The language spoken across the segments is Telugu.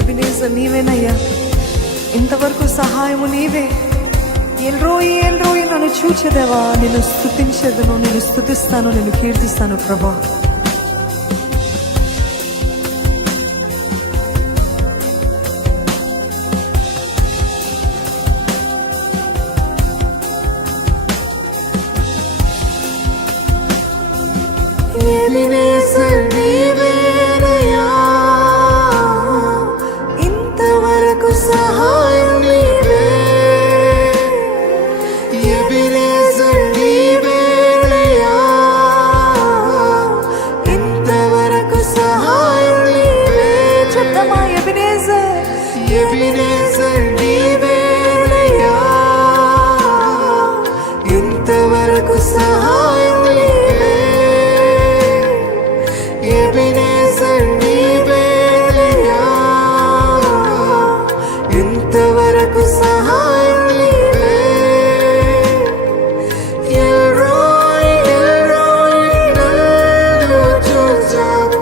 ఎబినేజర్ నీవేనయ్యా, ఇంతవరకు సహాయము నీవే. ఎల్రోయి ఎల్రోయి నన్ను చూచెదవా, నిన్ను స్తుతించెదను, నిన్ను స్తుతిస్తాను, నిన్ను కీర్తిస్తాను ప్రభా. ఎబినేజర్ నీవేనయ్యా, ఇంతవరకు సహాయం నీవే. ఎబినేజర్ నీవేనయ్యా, ఇంతవరకు సహాయం నీవే. చెప్తామా ఎబినేజర్, ఎబినేజర్ నీవేనయ్యా, ఇంతవరకు సహాయం నీవే. ఎబినేజర్ నీవేనయ్యా, ఇంతవరకు సహాయం నీవే. ఎల్రోయి ఎల్రోయి నన్ను చూచావు,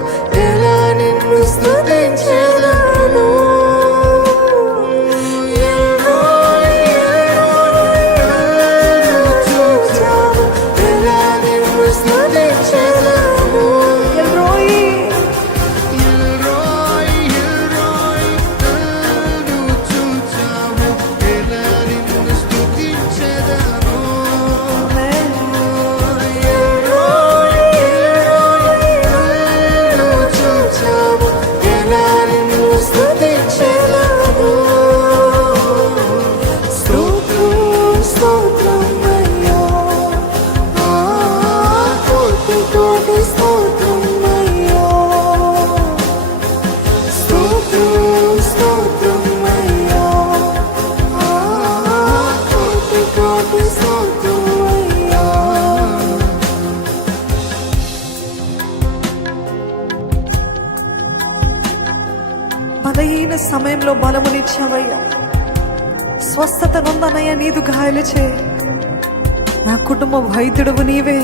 ఎలా నిన్ను స్తుతించెదను. ఎల్రోయి ఎల్రోయి నన్ను చూచావు, ఎలా నిన్ను స్తుతించెదను. బలహీన సమయంలో బలమునిచ్చావయ్యా, స్వస్థత నొందనయ్యా నీదు గాయాలుచే. నా కుటుంబ వైద్యుడువు నీవే.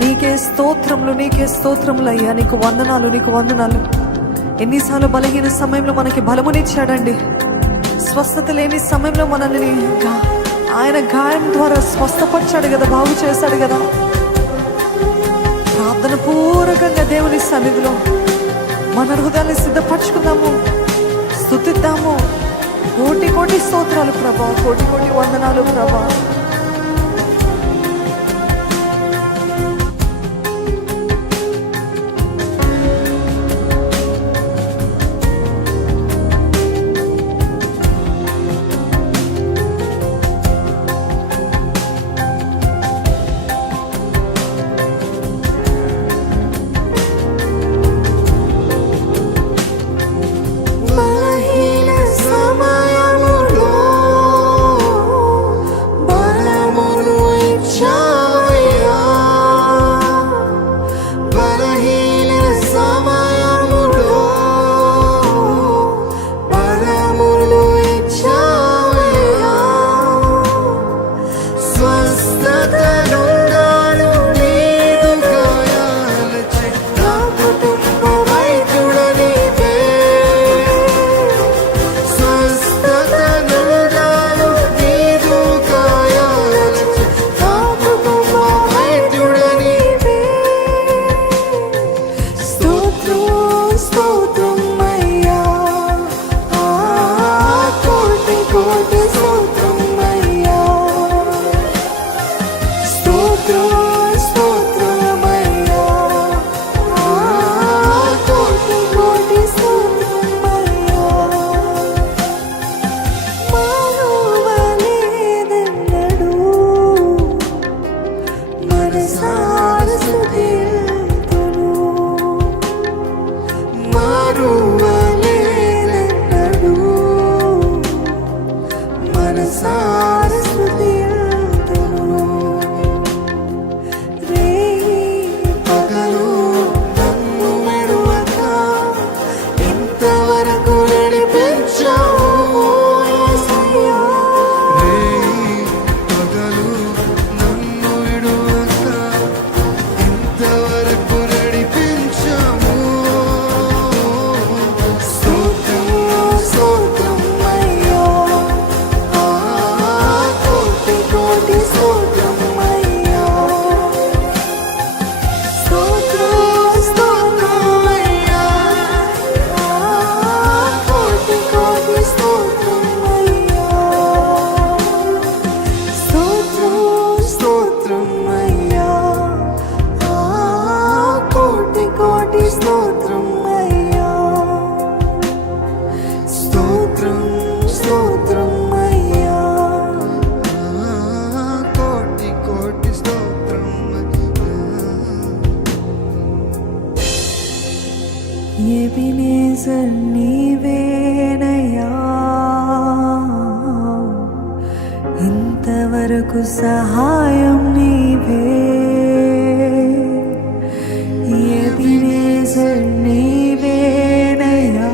నీకే స్తోత్రములు, నీకే స్తోత్రములయ్యా. నీకు వందనాలు, నీకు వందనాలు. ఎన్నిసార్లు బలహీన సమయంలో మనకి బలమునిచ్చాడండి. స్వస్థత లేని సమయంలో మనల్ని ఆయన గాయం ద్వారా స్వస్థపరిచాడు కదా, బాగు చేశాడు కదా. ప్రార్థన పూర్వకంగా దేవుని సన్నిధిలో మన హృదయాన్ని సిద్ధపరచుకుందాము, స్తుతిద్దాము. కోటి కోటి స్తోత్రాలు ప్రభా, కోటి కోటి వందనాలు ప్రభా. బలహీన సమయములో ఎబినేజర్ నీవేనయ్యా, ఇంతవరకు సహాయం నీవే. ఎబినేజర్ నీవేనయ్యా,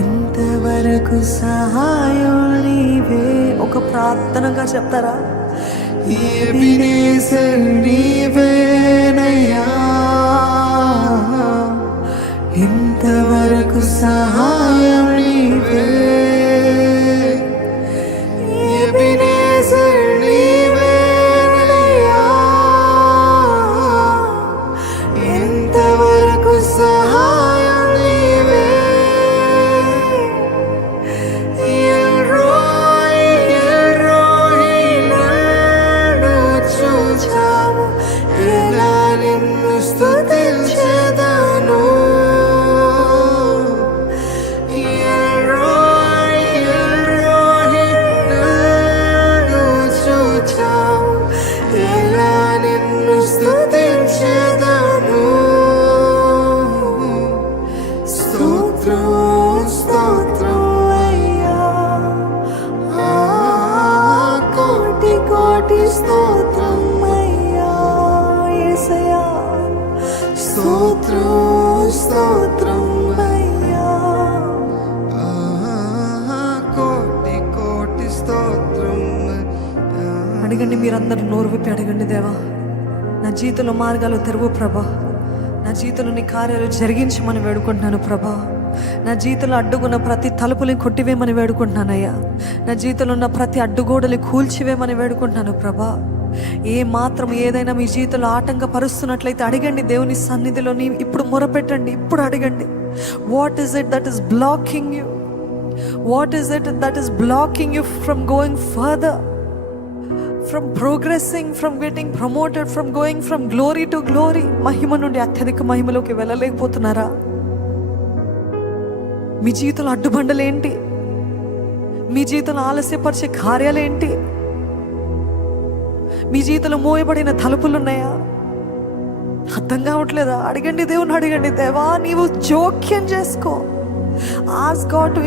ఇంతవరకు సహాయం నీవే. ఒక ప్రార్థనగా చెప్తారా? ఎబినేజర్ నీవేనయ్యా, ఇంతవరకు సహాయం నీవే. ఎబినేజర్ నీవేనయ్యా, ఇంతవరకు సహాయం నీవే. ఎల్ రోయ్, ఎల్ రోయ్, నన్ను చూచావు, ఎలా నిన్ను స్తుతించెదను. స్తోత్రం అయ్యా యేసయ్యా, స్తోత్రం స్తోత్రం అయ్యా. కోటి కోటి స్తోత్రం. అడగండి, మీరందరూ నోరు విప్పి అడగండి. దేవా, నా జీవితంలో మార్గాలు తెరువు ప్రభా, నా జీవితంలో నీ కార్యాలు జరిగించమని వేడుకుంటున్నాను ప్రభా. నా జీవితంలో అడ్డుకున్న ప్రతి తలుపుని కొట్టివేమని వేడుకుంటున్నానయ్యా. నా జీవితంలో ఉన్న ప్రతి అడ్డుగోడలు కూల్చివేమని వేడుకుంటున్నాను ప్రభా. ఏ మాత్రం ఏదైనా మీ జీవితంలో ఆటంకపరుస్తున్నట్లయితే అడగండి, దేవుని సన్నిధిలో ఇప్పుడు మొరపెట్టండి, ఇప్పుడు అడగండి. What is it that is blocking you? What is it that is blocking you from going further, from progressing, from getting promoted, from going from glory to glory? మహిమ నుండి అత్యధిక మహిమలోకి వెళ్ళలేకపోతున్నారా? మీ జీవితంలో అడ్డుబండలేంటి? మీ జీవితంలో ఆలస్యపరిచే కార్యాలేంటి? మీ జీవితంలో మోయబడిన తలుపులు ఉన్నాయా? అర్థం కావట్లేదా? అడగండి, దేవుని అడగండి. దేవా, నీవు జోక్యం చేసుకో. Ask God to